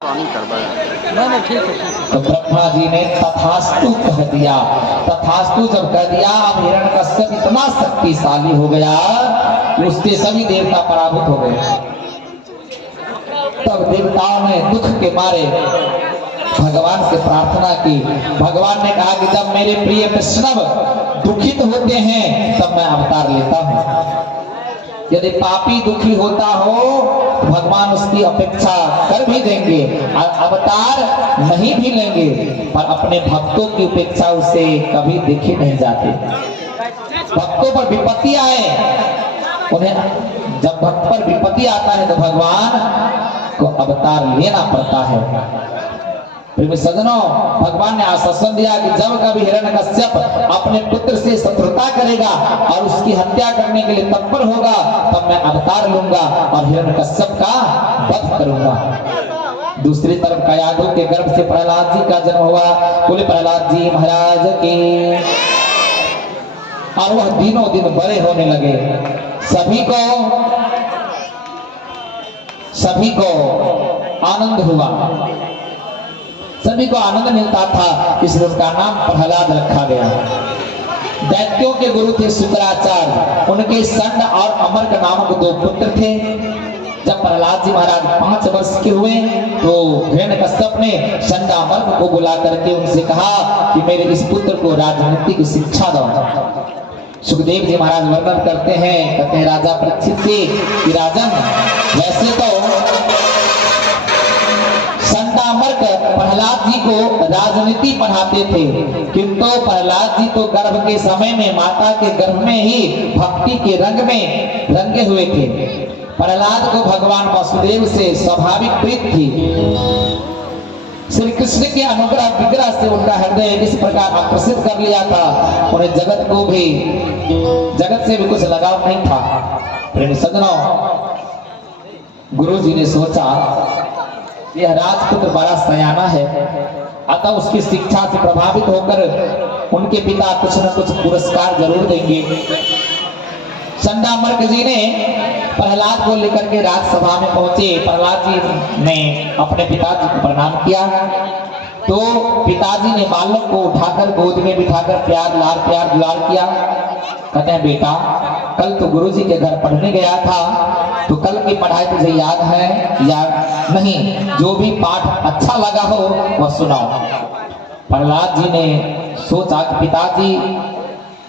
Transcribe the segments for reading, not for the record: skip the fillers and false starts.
नहीं ठीक है। तो ब्रह्मा जी ने तथास्तु कह दिया। तथास्तु जब कह दिया, अब हिरण्यकश्यप इतना शक्तिशाली हो गया कि उसके सभी देवता पराभूत हो गए। तब देवताओं ने दुख के मारे भगवान से प्रार्थना की। भगवान ने कहा कि जब मेरे प्रिय वैष्णव दुखित होते हैं तब मैं अवतार लेता हूँ। यदि पापी दुखी होता हो तो भगवान उसकी अपेक्षा कर भी देंगे, अवतार नहीं भी लेंगे, पर अपने भक्तों की उपेक्षा उसे कभी देखे नहीं जाते। भक्तों पर विपत्ति आए, उन्हें जब भक्त पर विपत्ति आता है तो भगवान को अवतार लेना पड़ता है। सज्जनों, भगवान ने आश्वासन दिया कि जब कभी हिरण्यकश्यप अपने पुत्र से शत्रुता करेगा और उसकी हत्या करने के लिए तत्पर होगा तब मैं अवतार लूंगा और हिरण्यकश्यप का वध करूंगा। दूसरी तरफ कयाधु के गर्भ से प्रहलाद जी का जन्म हुआ। बोले प्रहलाद जी महाराज की। और वह दिनों दिन बड़े होने लगे। सभी को आनंद हुआ, सभी को आनंद मिलता था, इसलिए उसका नाम प्रहलाद रखा गया। दैत्यों के गुरु थे शुक्राचार्य, उनके संड और अमर्क नामक दो पुत्र थे। जब प्रहलाद जी महाराज 5 वर्ष के हुए तो हिरण्यकश्यप ने संड अमर्क को बुला करके उनसे कहा कि मेरे इस पुत्र को राजनीतिक शिक्षा दो। सुखदेव जी महाराज वर्णन करते हैं, कहते हैं राजा परीक्षित से कि राजन, वैसे तो संडामर्क प्रहलाद जी को राजनीति पढ़ाते थे, किंतु प्रहलाद जी तो गर्भ के समय में माता के गर्भ में ही भक्ति के रंग में रंगे हुए थे। प्रहलाद को भगवान वासुदेव से स्वाभाविक प्रीत थी। श्री कृष्ण के अनुग्रह विग्रह से उनका हृदय इस प्रकार आकर्षित कर लिया था, उन्हें जगत से भी कुछ लगाव नहीं था। प्रेम सज्जनों, गुरु जी ने सोचा यह राजपुत्र बड़ा सयाना है, अतः उसकी शिक्षा से प्रभावित होकर उनके पिता कुछ न कुछ पुरस्कार जरूर देंगे। संडामर्क जी ने प्रहलाद को लेकर के राजसभा में पहुंचे। प्रहलाद जी ने अपने पिताजी को प्रणाम किया तो पिताजी ने बालक को उठाकर गोद में बिठाकर प्यार दुलार किया। कहते हैं, बेटा कल तो गुरुजी के घर पढ़ने गया था, तो कल की पढ़ाई तुझे याद है या नहीं? जो भी पाठ अच्छा लगा हो वह सुनाओ। प्रहलाद जी ने सोचा कि पिताजी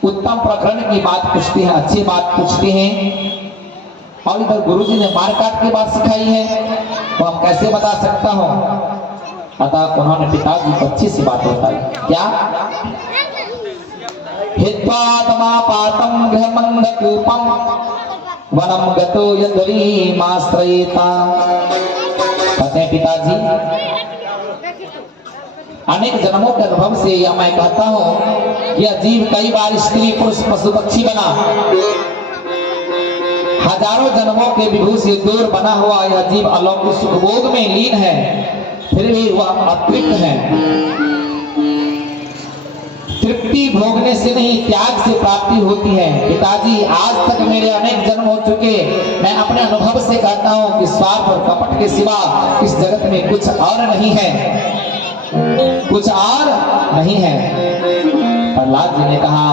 उत्तम प्रकरण की बात पूछते हैं, अच्छी बात पूछते हैं, और इधर गुरुजी ने मारकाट की बात सिखाई है, तो हम कैसे बता सकता हूँ। अतः उन्होंने पिताजी को अच्छी सी बात बताई। क्या? हित्वात्मापातं गृहमंडकूपं वनं गतो यद्रीमाश्रयेता। कहते हैं, पिताजी अनेक जन्मों के अनुभव से यह मैं कहता हूँ कि यह जीव कई बार स्त्री पुरुष पशु पक्षी बना, हजारों जन्मों के विभू से दूर बना हुआ यह जीव अलौकिक सुख भोग में लीन है, फिर भी वह अतृप्त है। तृप्ति भोगने से नहीं, त्याग से प्राप्ति होती है। पिताजी, आज तक मेरे अनेक जन्म हो चुके, मैं अपने अनुभव से कहता हूँ कि स्वार्थ और कपट के सिवा इस जगत में कुछ और नहीं है, कुछ और नहीं है। प्रहलाद जी ने कहा,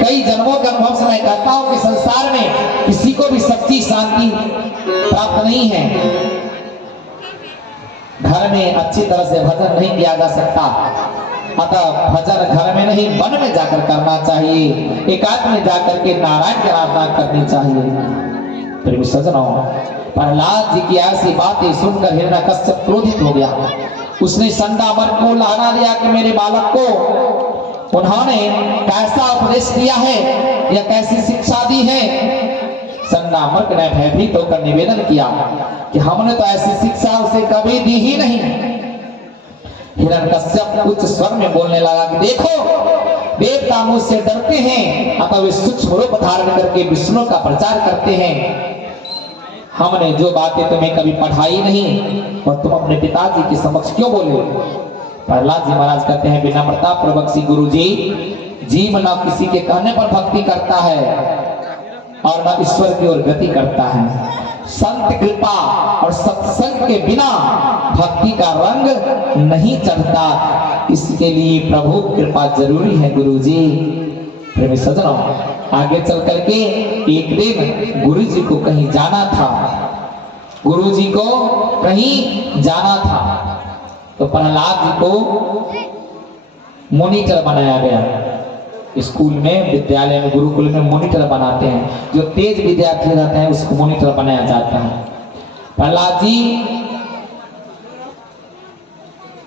कई जन्मों के अनुभव से मैं कहता हूँ कि संसार में किसी को भी सच्ची शांति प्राप्त नहीं है। घर में अच्छी तरह से भजन नहीं किया जा सकता, अतः भजन घर में नहीं वन में जाकर करना चाहिए, एकांत में जाकर के नारायण की आराधना करनी चाहिए। प्रेम सज्जनों, प्रहलाद जी की ऐसी बातें सुनकर हिरण्यकश्यप क्रोधित हो गया। उसने संडामर्क को लहरा दिया कि मेरे बालक को उन्होंने कैसा उपदेश दिया है या कैसी शिक्षा दी है। संडामर्क ने भयभीत होकर निवेदन किया कि हमने तो ऐसी शिक्षा उसे कभी दी ही नहीं। हिरण्यकश्यप उच्च स्वर में बोलने लगा कि देखो, देवता मुझसे डरते हैं, अतः वे सूक्ष्म रूप धारण करके विष्णु का प्रचार करते हैं। हमने जो बातें तुम्हें कभी पढ़ाई नहीं और तुम अपने पिताजी के समक्ष क्यों बोले? प्रहलाद जी महाराज कहते हैं, विनम्रता पूर्वक श्री गुरु जी, जीव न किसी के कहने पर भक्ति करता है और न ईश्वर की ओर गति करता है। संत कृपा और सत्संग के बिना भक्ति का रंग नहीं चढ़ता। इसके लिए प्रभु कृपा जरूरी है गुरुजी। प्रेमी सज्जनों, आगे चल करके एक दिन गुरु जी को कहीं जाना था, गुरु जी को कहीं जाना था, तो प्रहलाद जी को मॉनिटर बनाया गया। स्कूल में, विद्यालय में, गुरुकुल में मॉनिटर बनाते हैं, जो तेज विद्यार्थी रहते हैं उसको मॉनिटर बनाया जाता है। प्रहलाद जी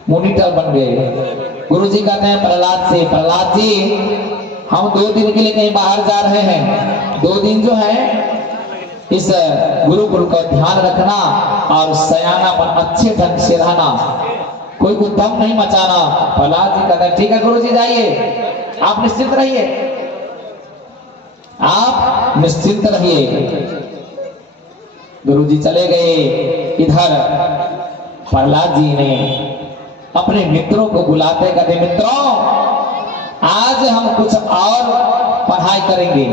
मॉनिटर बन गए। गुरु जी कहते हैं प्रहलाद से, प्रहलाद जी हम 2 दिन के लिए कहीं बाहर जा रहे हैं, 2 दिन जो है इस गुरुकुल का ध्यान रखना और सयानापन अच्छे ढंग से रहना, कोई उद्यम नहीं मचाना। प्रहलाद जी कहते हैं ठीक है गुरु जी जाइए, आप निश्चिंत रहिए, आप निश्चिंत रहिए। गुरु जी चले गए। इधर प्रहलाद जी ने अपने मित्रों को बुलाते कहते मित्रों आज हम कुछ और पढ़ाई करेंगे,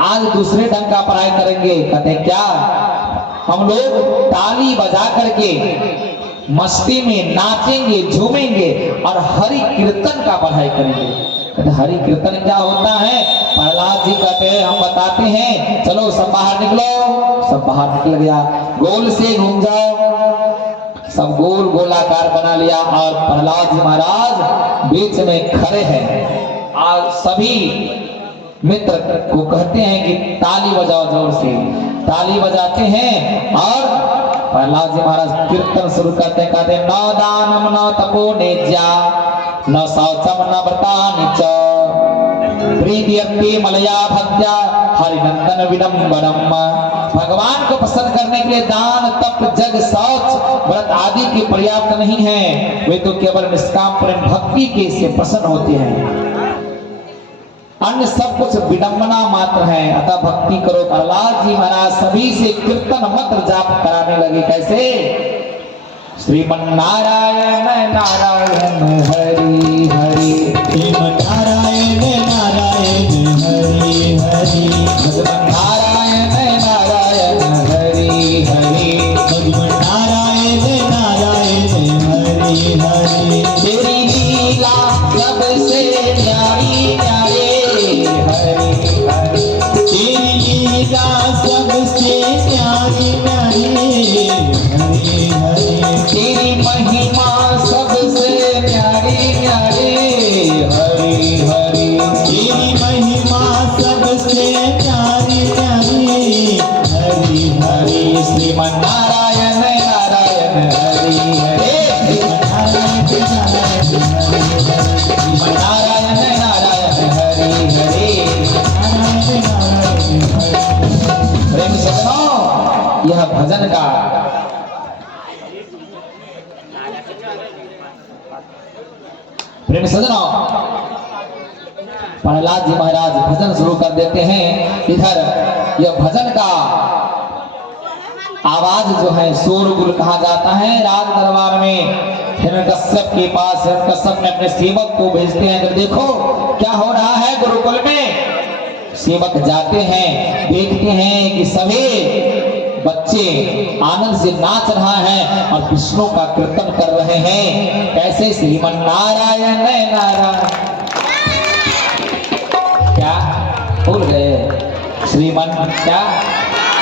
आज दूसरे ढंग का पढ़ाई करेंगे। कहते क्या? हम लोग ताली बजा करके मस्ती में नाचेंगे, झूमेंगे और हरि कीर्तन का पढ़ाई करेंगे। कहते हरि कीर्तन क्या होता है? प्रहलाद जी कहते हैं हम बताते हैं, चलो सब बाहर निकलो। सब बाहर निकल गया। गोल से घूम जाओ। सब गोल गोलाकार बना लिया और प्रहलाद जी महाराज बीच में खड़े हैं और सभी मित्र को कहते हैं कि ताली बजाओ, जोर से ताली बजाते हैं और प्रहलाद जी महाराज कीर्तन शुरू करते हैं। कहते न दानम न तपो नेज्या न शौचम न व्रतानि च प्रीत्यर्थे मलया भक्त्या हरिनंदन विडंबनम। भगवान को पसंद करने के लिए दान, तप, जग, शौच, व्रत आदि के पर्याप्त नहीं है, वे तो केवल निष्काम प्रेम भक्ति के से प्रसन्न होते हैं। अन्य सब कुछ विडंबना मात्र है, अतः भक्ति करो। प्रहलाद जी महाराज सभी से कीर्तन मंत्र जाप कराने लगे। कैसे? श्रीमन्नारायण नारायण हरि हरि, श्रीमन्नारायण नारायण हरि हरि, भगवन्नारायण नारायण हरि हरि, भगवन्नारायण नारायण हरि हरि। तेरी लीला सबसे न्यारी न्यारे हरि हरि, तेरी लीला सबसे न्यारी न्यारी हरि हरि। तेरी महिमा सबसे न्यारी न्यारे हरि हरि, तेरी महिमा सबसे न्यारी न्यारी हरि हरि। श्रीमन्नारायण नारायण हरि हरि, श्रीमन्नारायण नारायण हरि हरि। प्रेम सज्जनों, यह भजन का प्रेम सज्जनों प्रहलाद जी महाराज भजन शुरू कर देते हैं। इधर यह भजन का आवाज जो है शोरगुल कहा जाता है राज दरबार में। हिरण्यकश्यप के पास हिरण्यकश्यप ने अपने सेवक को भेजते हैं कि देखो क्या हो रहा है गुरुकुल में। सेवक जाते हैं, देखते हैं कि सभी बच्चे आनंद से नाच रहा है और विष्णु का कीर्तन कर रहे हैं। कैसे? श्रीमन्नारायण नारायण, क्या भूल गए? श्रीमन क्या?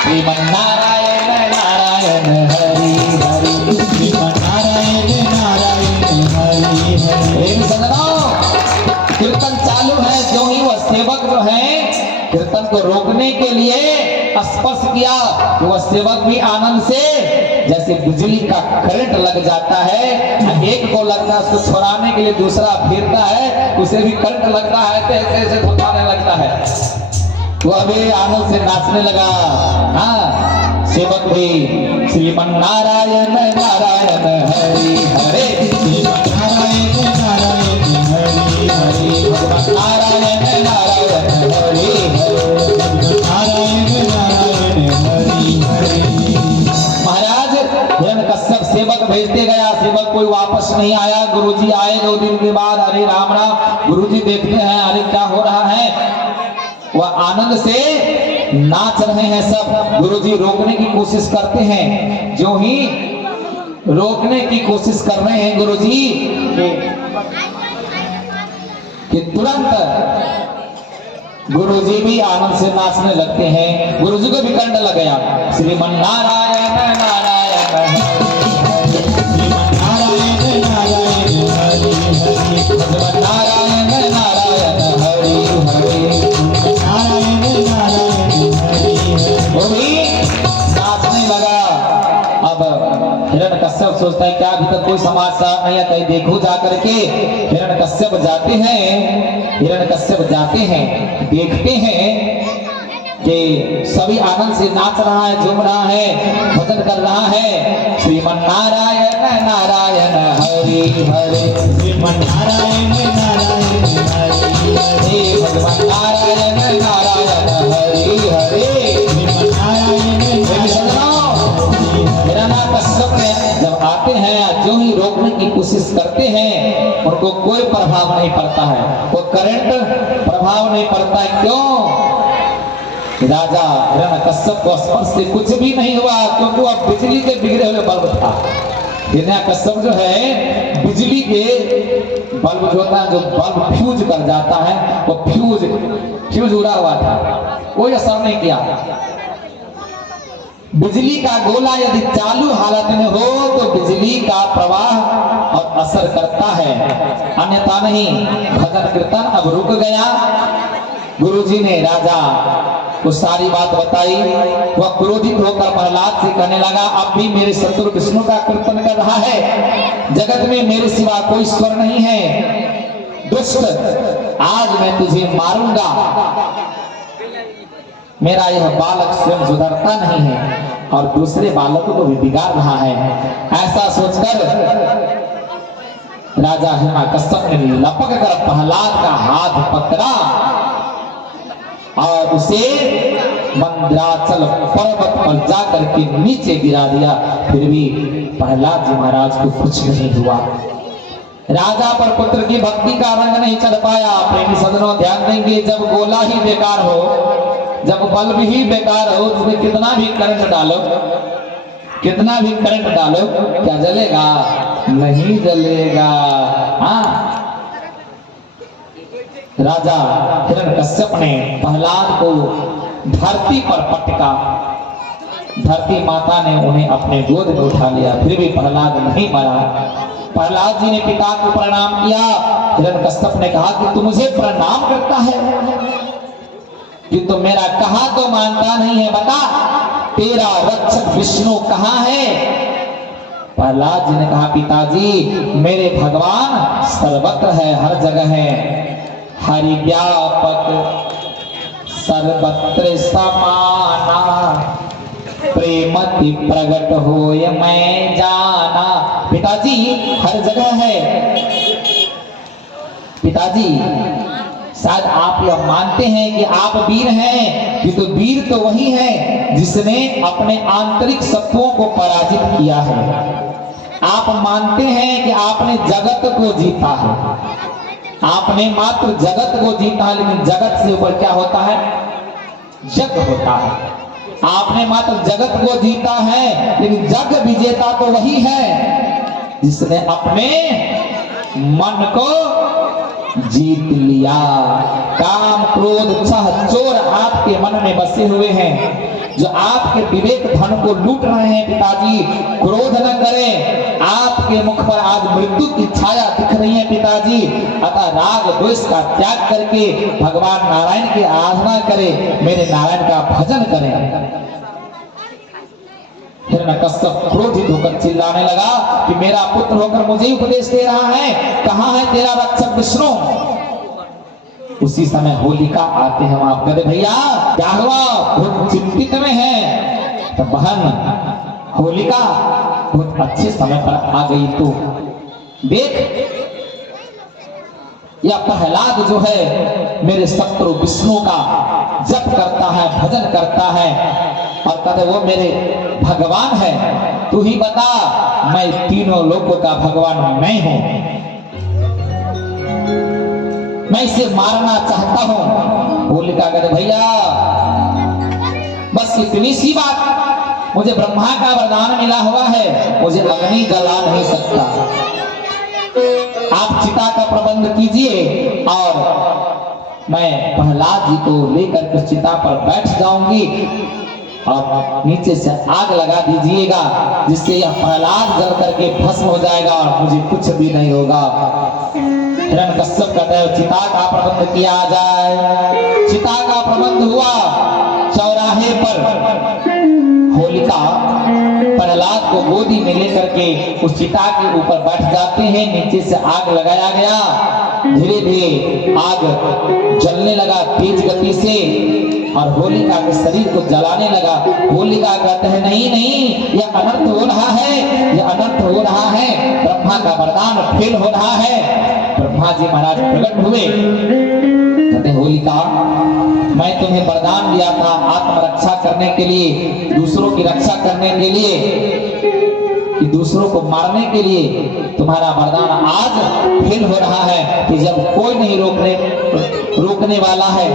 श्रीमन्नारायण नारायण हरि हरि, श्रीमन्नारायण नारायण हरि हरि। कीर्तन चालू है। जो ही वह सेवक जो है कीर्तन को रोकने के लिए स्पर्श किया कि वह सेवक भी आनंद से जैसे बिजली का करंट लग जाता है। एक को लगता है उसको छुड़ाने के लिए दूसरा फिरता है, उसे भी करंट लगता है तो ऐसे ऐसे थकाने लगता है। वह भी आनंद से नाचने लगा। हाँ, सेवक भी श्रीमन्नारायण नारायण हरि हरे, श्रीमन्नारायण नारायण हरि हरि, नारायण नारायण हरि हरे, नारायण नारायण हरि हरि। महाराज हिरण्यकश्यप सेवक भेजते गया, सेवक कोई वापस नहीं आया। गुरुजी आए 2 दिन के बाद। अरे राम राम। गुरुजी देखते हैं अरे क्या हो रहा है। वह आनंद से नाच रहे हैं सब। गुरुजी रोकने की कोशिश करते हैं, जो ही रोकने की कोशिश कर रहे हैं गुरुजी कि तुरंत गुरुजी भी आनंद से नाचने लगते हैं। गुरुजी को भी कंठ लग गया। श्रीमन नारायण नारायण हरि नारायण नारायण हरि हरि भगवान नारायण नारायण हरि हरि नारायण नारायण हरि हरि। वो भी नाचने लगा। अब हिरण्यकश्यप सोचता है क्या अभी तक कोई समाचार नहीं है, कहीं देखो जा करके। हिरण्यकश्यप जाते हैं, हिरण्यकश्यप जाते हैं, देखते हैं कि सभी आनंद से नाच रहा है, झूम रहा है, भजन कर रहा है। श्रीमन नारायण नारायण हरि हरि श्रीमन नारायण नारायण हरि हरि हे भगवान नारायण नारायण हरि हरि श्रीमन नारायण हिरण्यकश्यप ने जब आते हैं, जो ही रोकने की कोशिश करते हैं, उनको कोई प्रभाव नहीं पड़ता है, वो करंट प्रभाव नहीं पड़ता है। क्यों? राजा हिरण्यकश्यप को स्पर्श से कुछ भी नहीं हुआ, क्योंकि वह बिजली के बिगड़े हुए बल्ब था। हिरण्यकश्यप जो है बिजली के बल्ब जो होता है, जो बल्ब फ्यूज कर जाता है, वो फ्यूज उड़ा हुआ था, कोई असर नहीं किया। बिजली का गोला यदि चालू हालत में हो तो बिजली का प्रवाह और असर करता है, अन्यथा नहीं। भजन कीर्तन अब रुक गया। गुरुजी ने राजा को सारी बात बताई। वह क्रोधित होकर प्रहलाद से कहने लगा, अब भी मेरे शत्रु विष्णु का कीर्तन कर रहा है, जगत में मेरे सिवा कोई ईश्वर नहीं है। दुष्ट, आज मैं तुझे मारूंगा। मेरा यह बालक स्वयं सुधरता नहीं है और दूसरे बालकों को भी बिगाड़ रहा है। ऐसा सोचकर राजा हिरण्यकश्यप ने लपक कर प्रहलाद का हाथ पकड़ा और उसे मंदराचल पर्वत पर जाकर के नीचे गिरा दिया। फिर भी प्रहलाद जी महाराज को कुछ नहीं हुआ। राजा पर पुत्र की भक्ति का रंग नहीं चढ़ पाया। प्रेमी सदनों ध्यान देंगे, जब गोला ही बेकार हो, जब बल्ब ही बेकार हो, उसमें कितना भी करंट डालो, कितना भी करंट डालो, क्या जलेगा? नहीं जलेगा। हाँ, राजा हिरण्यकश्यप ने प्रहलाद को धरती पर पटका। धरती माता ने उन्हें अपने गोद में उठा लिया, फिर भी प्रहलाद नहीं मरा। प्रहलाद जी ने पिता को प्रणाम किया। हिरण्यकश्यप ने कहा कि तू मुझे प्रणाम करता है कि तो मेरा कहा तो मानता नहीं है, बता तेरा रक्षक विष्णु कहाँ है? प्रहलाद जी ने कहा, पिताजी मेरे भगवान सर्वत्र है, हर जगह है। हरि व्यापक सर्वत्र समाना, प्रेमति प्रगट होय मैं जाना। पिताजी हर जगह है। पिताजी शायद आप यह मानते हैं कि आप वीर हैं, कि तो वीर तो वही है जिसने अपने आंतरिक शत्रुओं को पराजित किया है। आप मानते हैं कि आपने जगत को जीता है, आपने मात्र जगत को जीता है, लेकिन जगत से ऊपर क्या होता है? जग होता है। आपने मात्र जगत को जीता है, लेकिन जग विजेता तो वही है जिसने अपने मन को जीत लिया। काम क्रोध छह चोर आपके मन में बसे हुए हैं, जो आपके विवेक धन को लूट रहे हैं। पिताजी क्रोध न करें, आपके मुख पर आज मृत्यु की छाया दिख रही है पिताजी। अतः राग द्वेष का त्याग करके भगवान नारायण की आराधना करें, मेरे नारायण का भजन करें। हिरण्यकश्यप क्रोधित होकर चिल्लाने लगा कि मेरा पुत्र होकर मुझे ही उपदेश दे रहा है, कहाँ है तेरा रक्षक विष्णु? उसी समय होलिका आते हैं वहां। कहते भैया क्या हुआ? बहुत चिंतित में है। तो बहन होलिका बहुत अच्छे समय पर आ गई। तो देख, यह प्रहलाद जो है मेरे शत्रु विष्णु का जप करता है, भजन करता है, और कहते वो मेरे भगवान है। तू ही बता, मैं तीनों लोगों का भगवान मैं हूं, मैं इसे मारना चाहता हूं। होलिका कहते भैया बस इतनी सी बात, मुझे ब्रह्मा का वरदान मिला हुआ है, मुझे अग्नि जला नहीं सकता। आप चिता का प्रबंध कीजिए और मैं प्रहलाद जी को लेकर के चिता पर बैठ जाऊंगी और नीचे से आग लगा दीजिएगा, जिससे यह प्रहलाद जल करके भस्म हो जाएगा और मुझे कुछ भी नहीं होगा। हिरण्यकश्यप कहते हैं चिता का प्रबंध किया जाए। चिता का प्रबंध हुआ, चौराहे पर होलिका प्रहलाद को गोदी में लेकर के उस चिता के ऊपर बैठ जाते हैं। नीचे से आग लगाया गया, धीरे धीरे आग जलने लगा तेज गति से और होलिका के शरीर को जलाने लगा। होलिका कहते हैं नहीं नहीं, यह अनर्थ हो रहा है, यह अनर्थ हो रहा है, ब्रह्मा का वरदान फेल हो रहा है। ब्रह्मा जी महाराज प्रकट हुए, कहते होलिका मैं तुम्हें वरदान दिया था आत्मरक्षा करने के लिए, दूसरों की रक्षा करने के लिए, कि दूसरों को मारने के लिए। तुम्हारा वरदान आज फेल हो रहा है कि जब कोई नहीं रोकने वाला है।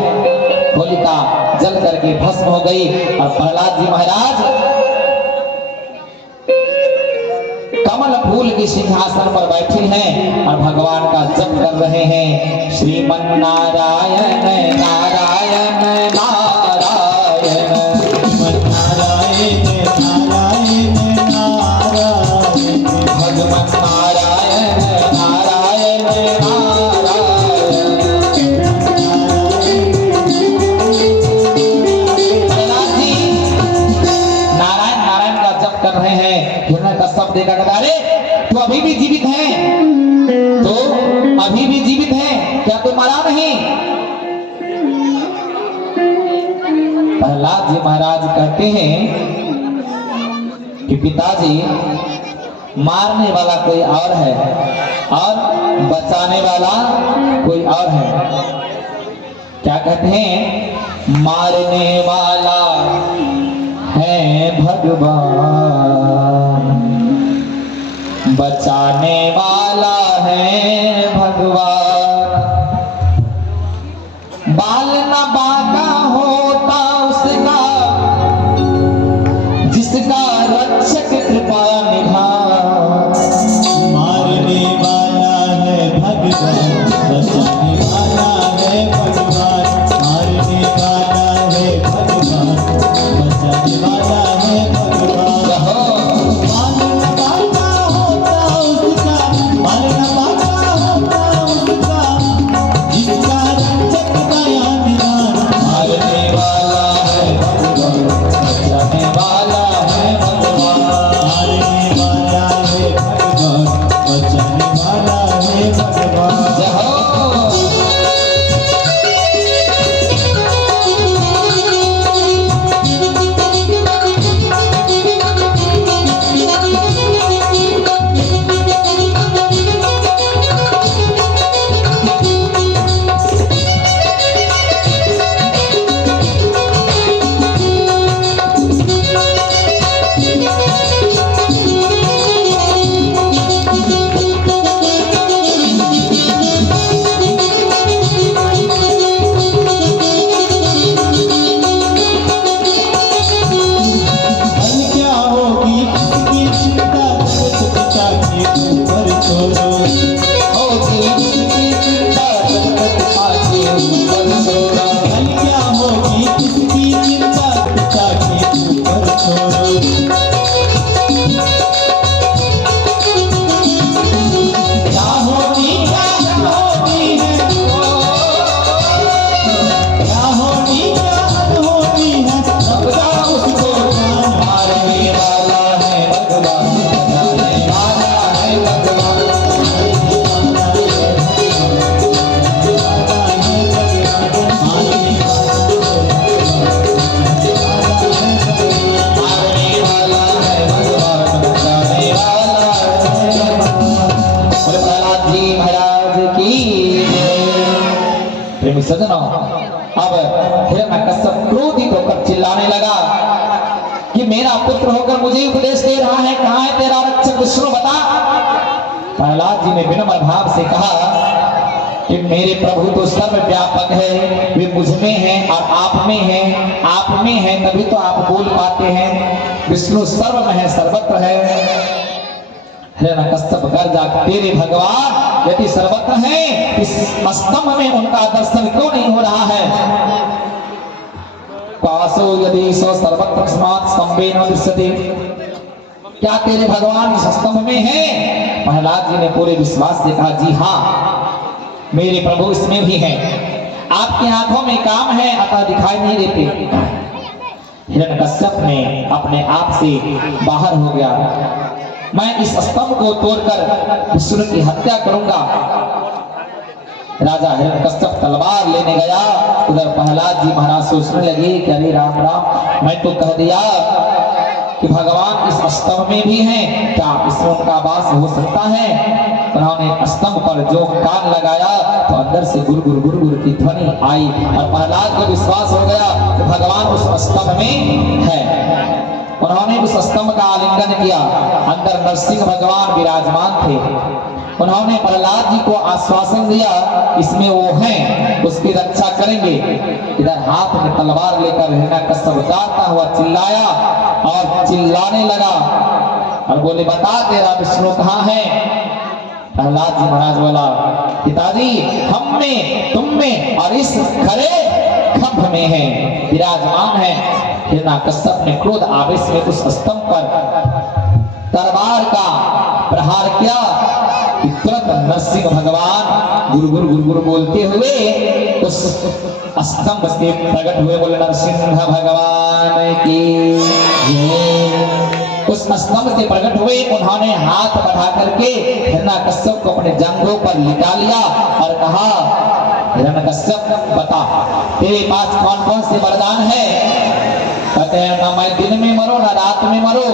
होलिका जल करके भस्म हो गई और प्रहलाद जी महाराज कमल फूल के सिंहासन पर बैठे हैं और भगवान का जप कर रहे हैं। श्रीमन नारायण नारायण नारायण, नारायण नारायण नारायण, भगवान नारायण नारायण नारायण। प्रहलाद जी नारायण नारायण का जप कर रहे हैं। हिरण्यकश्यप देखा कहता अरे तू अभी भी जीवित है, तो अभी भी जीवित है, क्या तू मरा नहीं? प्रहलाद जी महाराज कहते हैं कि पिताजी मारने वाला कोई और है और बचाने वाला कोई और है। क्या कहते हैं? मारने वाला है भगवान, बचाने वाला है भगवान। बाल न बाका होता उसका, जिसका रक्षक कृपा निधान। मारने वाला है भगवान, बचाने वाला है भगवान, मारने वाला है भगवान, बचाने वाला है भगवान। मारना बाका होता उसका, मारना बाका होता उसका, जिसका रक्षक दया निधान। मारने वाला है भगवान, बचाने वाला है भगवान। मारने वाला है भगवान, बचाने वाला है भगवान। सजनों, अब हिरण्यकश्यप क्रोधित होकर चिल्लाने लगा कि मेरा पुत्र होकर मुझे उपदेश दे रहा है, कहाँ है तेरा रक्षक विष्णु, बता। प्रहलाद जी ने विनम्र भाव से कहा कि मेरे प्रभु तो सर्वव्यापक है, वे मुझ में हैं और आप में हैं, आप में हैं तभी तो आप बोल पाते हैं। विष्णु सर्व में है, सर्वत्र है। हिरण्यकश्यप गर्जा, तेरे भगवान यदि सर्वत्र हैं, इस स्तंभ में उनका दर्शन क्यों नहीं हो रहा है? पासो यदि सो सर्वत्र स्मात् स्तंभे न दृश्यते, क्या तेरे भगवान इस स्तंभ में हैं? प्रहलाद जी ने पूरे विश्वास से कहा, जी हाँ मेरे प्रभु इसमें भी हैं, आपकी आंखों में काम है अतः दिखाई नहीं देते। हिरण्यकश्यप ने अपने आप से बाहर हो गया, मैं इस स्तंभ को तोड़कर विष्णु की हत्या करूंगा। राजा हिरण्यकश्यप तलवार लेने गया, उधर प्रहलाद जी महाराज सोचने लगे कि अरे राम राम, मैं तो कह दिया कि भगवान इस स्तंभ में भी हैं, क्या इसमें उनका वास हो सकता है? उन्होंने स्तंभ पर जो कान लगाया तो अंदर से गुर गुर गुर गुर की ध्वनि आई और प्रहलाद को विश्वास हो गया कि भगवान उस स्तंभ में है। उन्होंने उस स्तंभ का आलिंगन किया, अंदर नरसिंह भगवान विराजमान थे। उन्होंने प्रहलाद जी को आश्वासन दिया इसमें वो हैं, उसकी रक्षा करेंगे। इधर हाथ में तलवार लेकर हिरण्यकश्यप उतारता हुआ चिल्लाया और चिल्लाने लगा और बोले, बता तेरा विष्णु कहाँ है? प्रहलाद जी महाराज बोला, पिताजी हम में, तुम में और इस खड़े खंभ में है, विराजमान है। हिरण्यकश्यप ने क्रोध आवेश में उस स्तंभ पर तलवार का प्रहार किया कि तुरंत नरसिंह भगवान गुरु गुरु गुरु गुरु बोलते हुए उस स्तंभ से प्रकट हुए। बोले, नरसिंह भगवान की जय। उस स्तंभ से प्रकट हुए, उन्होंने हाथ बढ़ा करके हिरण्यकश्यप को अपने जांघों पर लिटा लिया और कहा, हिरण्यकश्यप बता तेरे पास कौन कौन से वरदान है? कहते हैं ना मैं दिन में मरो ना रात में मरो,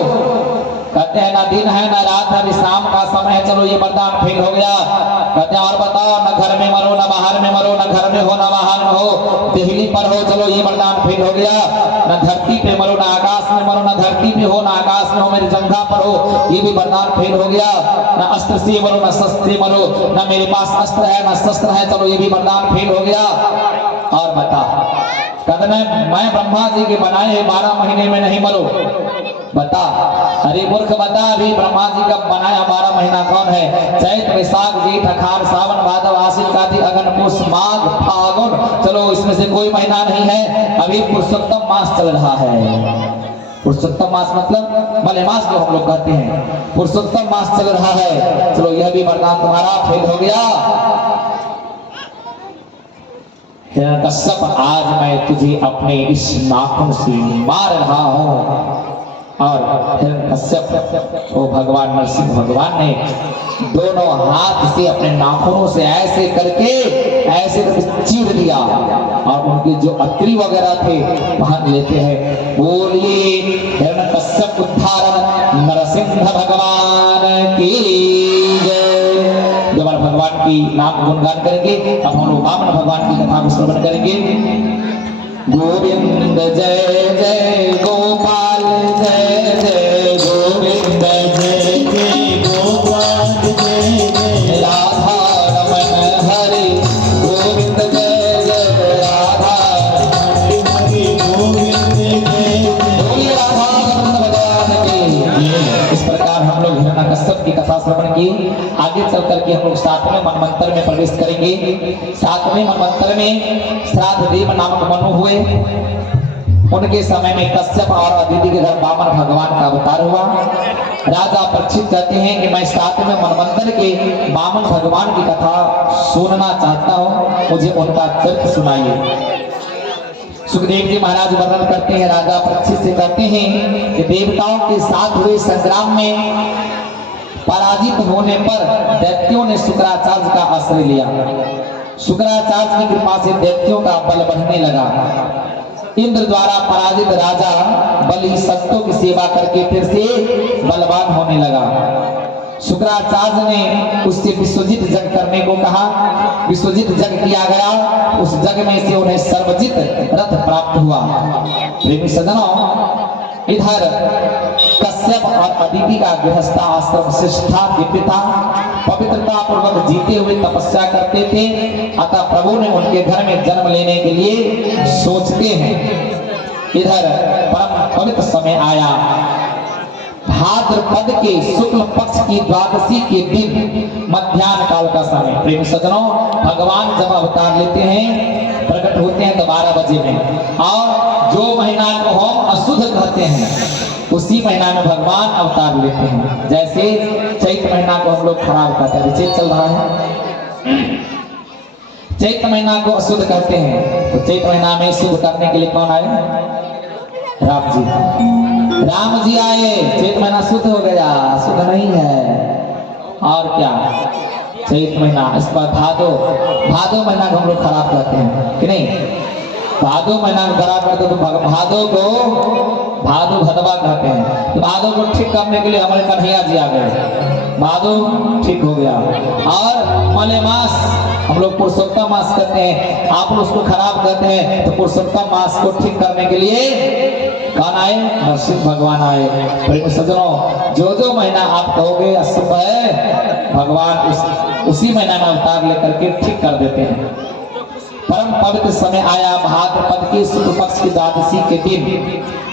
कहते हैं ना दिन है ना रात है, अभी शाम का समय है, चलो ये वरदान फेल हो गया। कहते हैं और बताओ, ना घर में मरो ना बाहर में मरो, ना घर में हो ना बाहर में हो, दिल्ली पर हो, चलो ये वरदान फेल हो गया। ना धरती पे मरो ना आकाश में मरो, ना धरती पे हो ना आकाश में हो, मेरी जंघा पर हो, ये भी वरदान फेल हो गया। ना अस्त्र से मरो ना शस्त्र से मरो, ना मेरे पास अस्त्र है ना शस्त्र है, चलो ये भी वरदान फेल हो गया। और बता, कहते मैं ब्रह्मा जी के बनाए हैं 12 महीने में नहीं मरो, बता। अरे मूर्ख बता, अभी ब्रह्मा जी का बनाया 12 महीना कौन है? चैत वैशाख जेठ अखाड़ सावन भादव आश्विन कार्तिक अगन पुष माघ फागुन, चलो इसमें से कोई महीना नहीं है। अभी पुरुषोत्तम मास चल रहा है। पुरुषोत्तम मास मतलब मलेमास जो हम लोग कहते हैं, पुरुषोत्तम मास चल रहा है, चलो यह भी वरदान तुम्हारा फेल हो गया। हिरण्यकश्यप आज मैं तुझे अपने इस नाखून से मार रहा हूं। और हिरण्यकश्यप को भगवान नरसिंह भगवान ने दोनों हाथ से अपने नाखूनों से ऐसे करके चीर दिया और उनके जो अत्रि वगैरह थे भाग लेते हैं। बोलिए हिरण्यकश्यप उद्धारण नरसिंह भगवान की जय। दोबारा भगवान की नाम गुणगान करेंगे। अब हम लोग वामन भगवान की कथा को श्रवण करेंगे। गोविंद जय जय गोपाल जय जय गोविंद जय जय गोपाल जय जय राधा रमण हरि गोविंद जय जय राधा रमण हरि गोविंद जय जय राधा रमण भगवान की। इस प्रकार हम लोग हिरण्यकश्यप की कथा श्रवण की। आगे चल करके हम लोग 7वें मनवंतर में प्रवेश करेंगे। 7वें मनवंतर में श्राद्ध देव नामक मनु हुए। उनके समय में कश्यप और अदिति के घर वामन भगवान का अवतार हुआ। राजा परीक्षित कहते हैं कि मैं 7वें मनवंतर के वामन भगवान की कथा सुनना चाहता हूँ, मुझे उनका चरित्र सुनाइए। सुखदेव जी महाराज वर्णन करते हैं, राजा परीक्षित से कहते हैं कि देवताओं के साथ हुए संग्राम में पराजित होने पर दैत्यों ने शुक्राचार्य का आश्रय लिया। शुक्राचार्य की कृपा से दैत्यों का बल बढ़ने लगा। इंद्र द्वारा पराजित राजा बलि संतों की सेवा करके फिर से बलवान होने लगा। शुक्राचार्य ने उससे विश्वजित जग करने को कहा। विश्वजित जग किया गया। उस जग में से उन्हें सर्वजित रथ प्राप्त हुआ। प्रेमी सज्जनों, इधर कश्यप और अदिति का गृहस्थ आश्रम श्रेष्ठा के पिता पवित्रता पूर्वक जीते हुए तपस्या करते थे, अतः प्रभु ने उनके घर में जन्म लेने के लिए सोचते हैं। इधर परम पवित्र समय आया, भाद्रपद के शुक्ल पक्ष की द्वादशी के दिन मध्याह्न काल का समय। प्रेम सज्जनों, भगवान जब अवतार लेते हैं, प्रकट होते हैं तो 12 बजे में, और जो महीना को हम अशुद्ध कहते हैं उसी महीना में भगवान अवतार लेते हैं। जैसे चैत महीना को हम लोग खराब कहते हैं, चैत चल रहा है, चैत महीना को अशुद्ध कहते हैं। तो चैत महीना में शुद्ध करने के लिए कौन आए? राम जी। राम जी आए, चैत महीना शुद्ध हो गया, शुद्ध नहीं है। और क्या? चैत महीना, इस पर भादो महीना को हम लोग खराब करते हैं कि नहीं? भादो महीना को खराब करते तो भादो भदवा कहते हैं। तो भादो को ठीक करने के लिए हमारे कन्हैया जी आ गए, भादो ठीक हो गया। और मलेमास हम लोग पुरुषोत्तम मास कहते हैं, आप लोग उसको खराब कहते हैं, तो पुरुषोत्तम मास को ठीक करने के लिए कौन आए? नरसिंह भगवान आए। प्रेम सज्जनों, जो जो महीना आप कहोगे अशुभ है, भगवान उसी महीना में अवतार लेकर के ठीक कर देते हैं। परम पवित्र समय आया, भाद्रपद के शुक्ल पक्ष की द्वादशी के दिन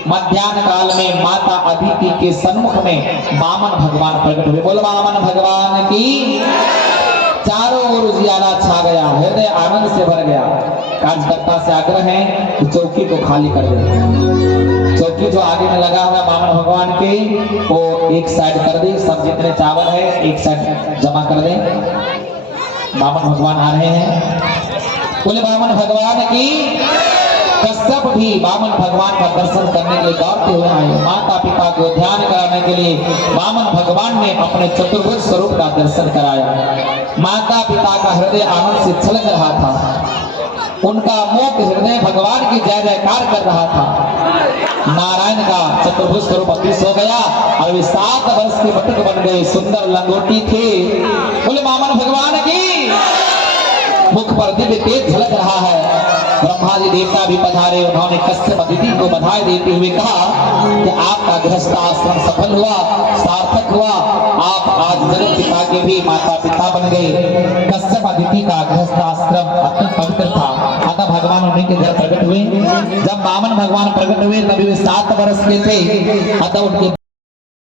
मध्याह्न काल में माता अदिति के सन्मुख में वामन भगवान प्रकट हुए। बोल वामन भगवान की। चारों ओर उजियारा छा गया, हृदय आनंद से भर गया। कार्यकर्ता से आग्रह है कि चौकी को खाली कर दे। चौकी जो आगे में लगा हुआ वामन भगवान के, वो एक साइड कर दे, सब जितने चावल है एक साइड जमा कर दे। वामन भगवान आ रहे हैं, बोले वामन भगवान की। कश्यप भी वामन भगवान का दर्शन करने के लिए दौड़ते हुए आए। माता पिता को ध्यान कराने के लिए वामन भगवान ने अपने चतुर्भुज स्वरूप का दर्शन कराया। माता पिता का हृदय आनंद से छलक रहा था, उनका मुक्त हृदय भगवान की जय जयकार कर रहा था। नारायण का चतुर्भुज स्वरूप अदृश्य हो गया और वे 7 वर्ष के बटुक बन गए, सुंदर लंगोटी थे। बोले वामन भगवान की। मुख पर दिव्य तेज झलक रहा है। ब्रह्मा जी देवता भी पधारे, उन्होंने कश्यप अदिति को बधाई देते हुए कहा कि आपका गृहस्थ आश्रम सफल हुआ, सार्थक हुआ, आप आज जगत पिता के भी माता पिता बन गए। कश्यप अदिति का गृहस्थ आश्रम अत्यंत पवित्र था, अतः भगवान उन्हीं के घर प्रकट हुए। जब वामन भगवान प्रकट हुए तभी वे 7 वर्ष के थे, अतः उनके